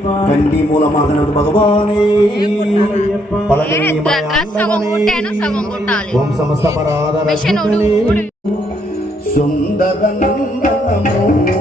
തന്റെ മൂലമാകണം ഭഗവാനേ. ഓം സമസ്ത പരാതര സുന്ദരനന്ദനമോ.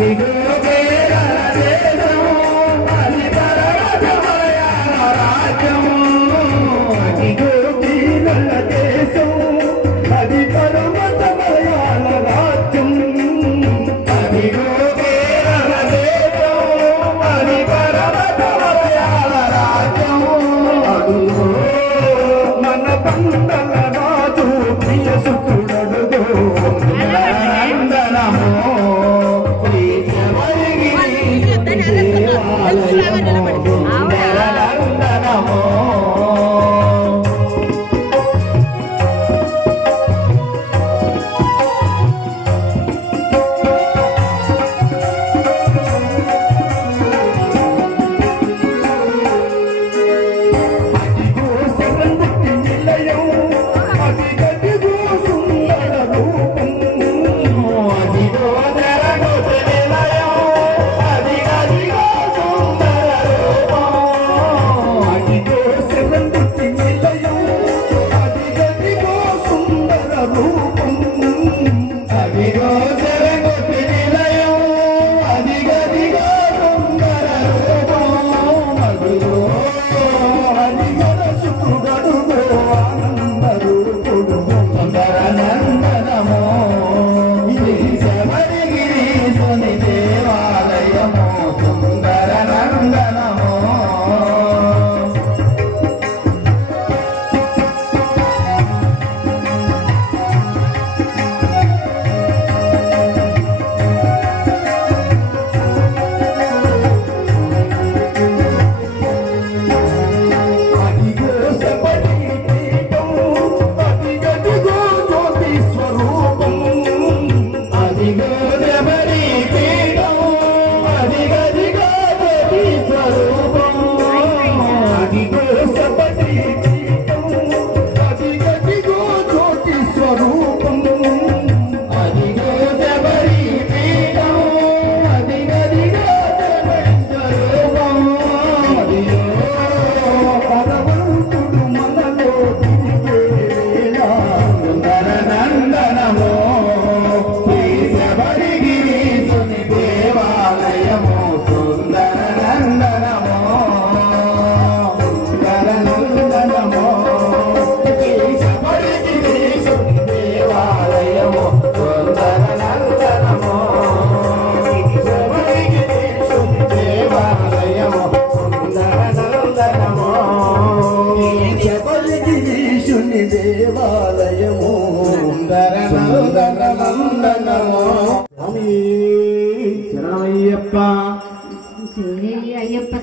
Bigger.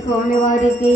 స్వామి వారికి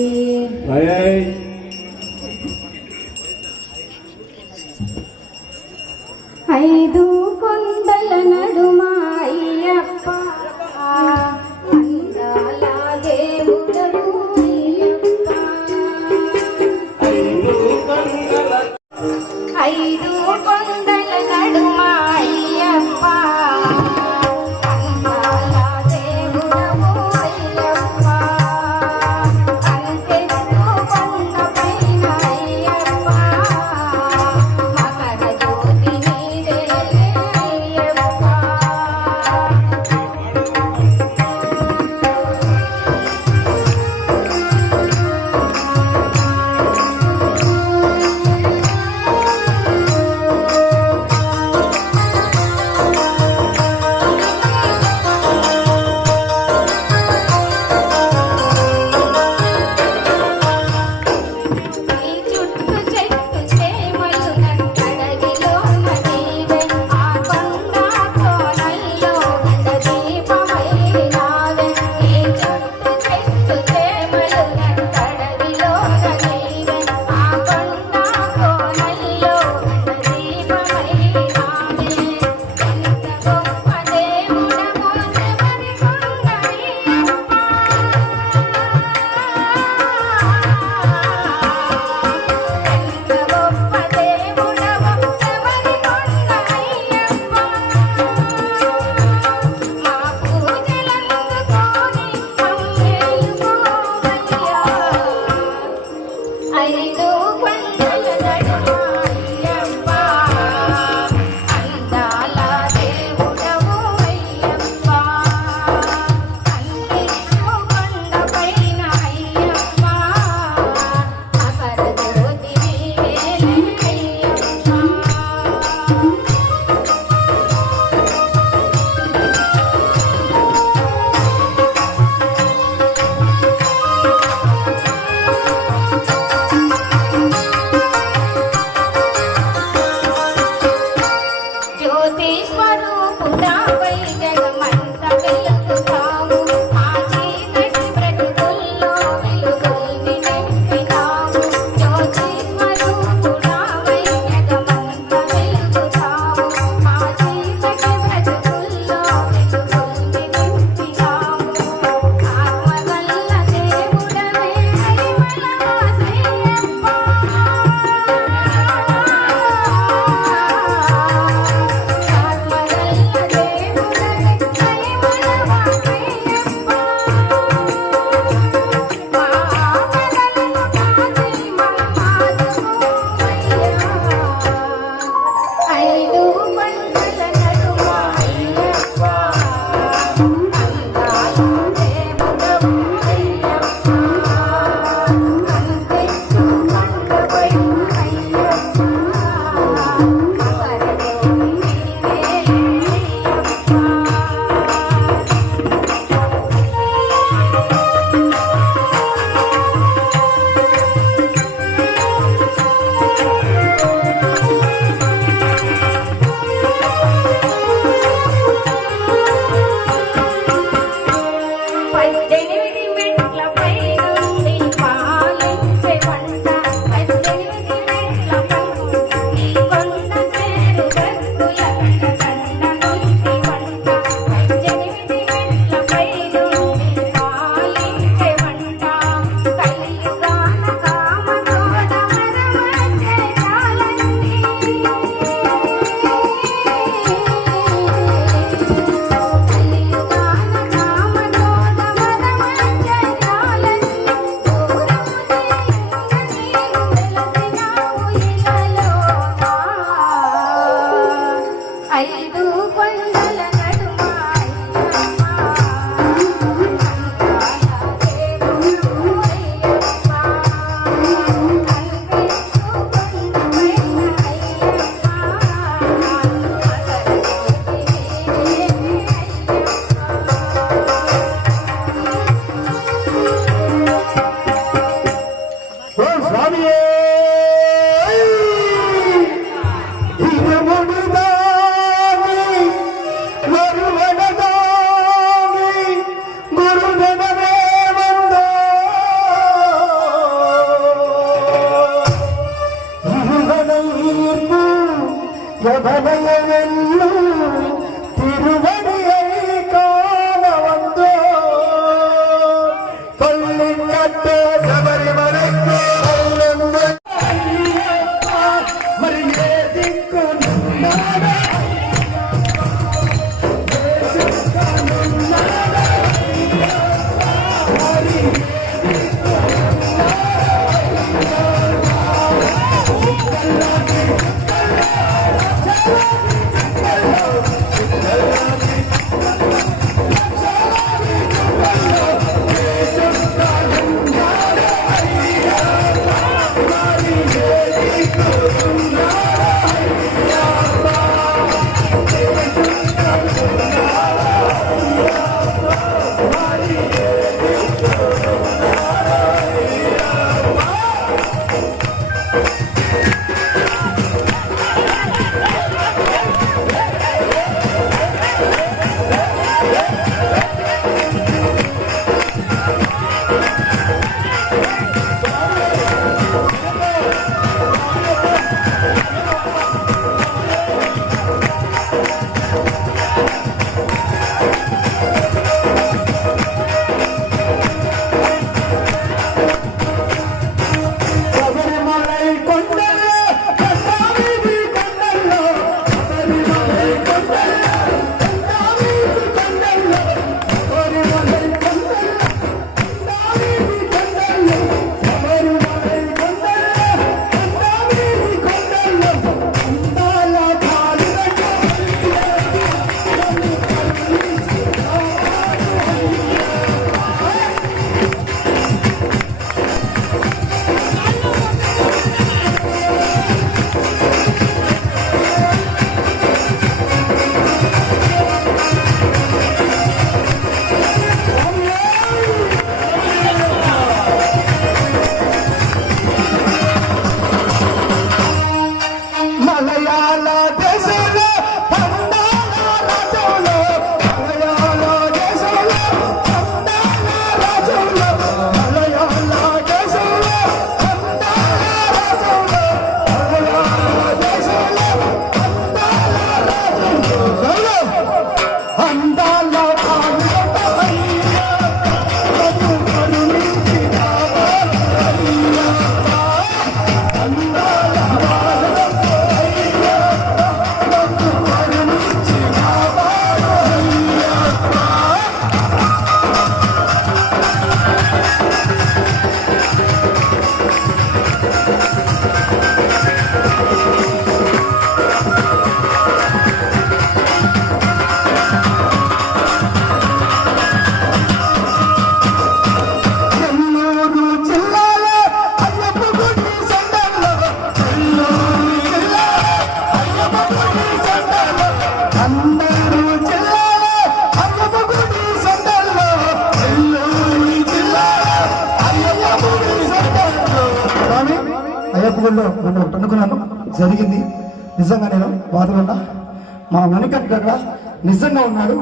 నిజంగా ఉన్నాడు.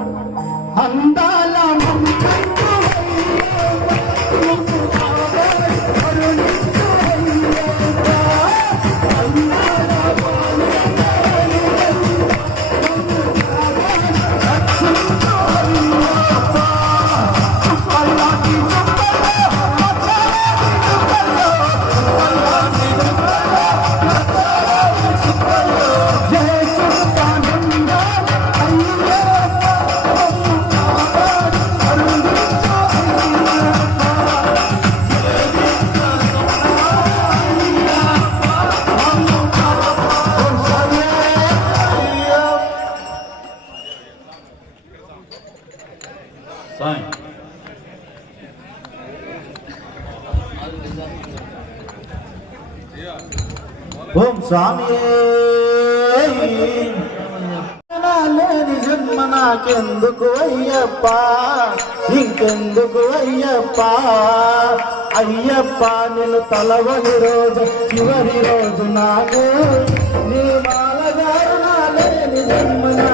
అందాల जन्मना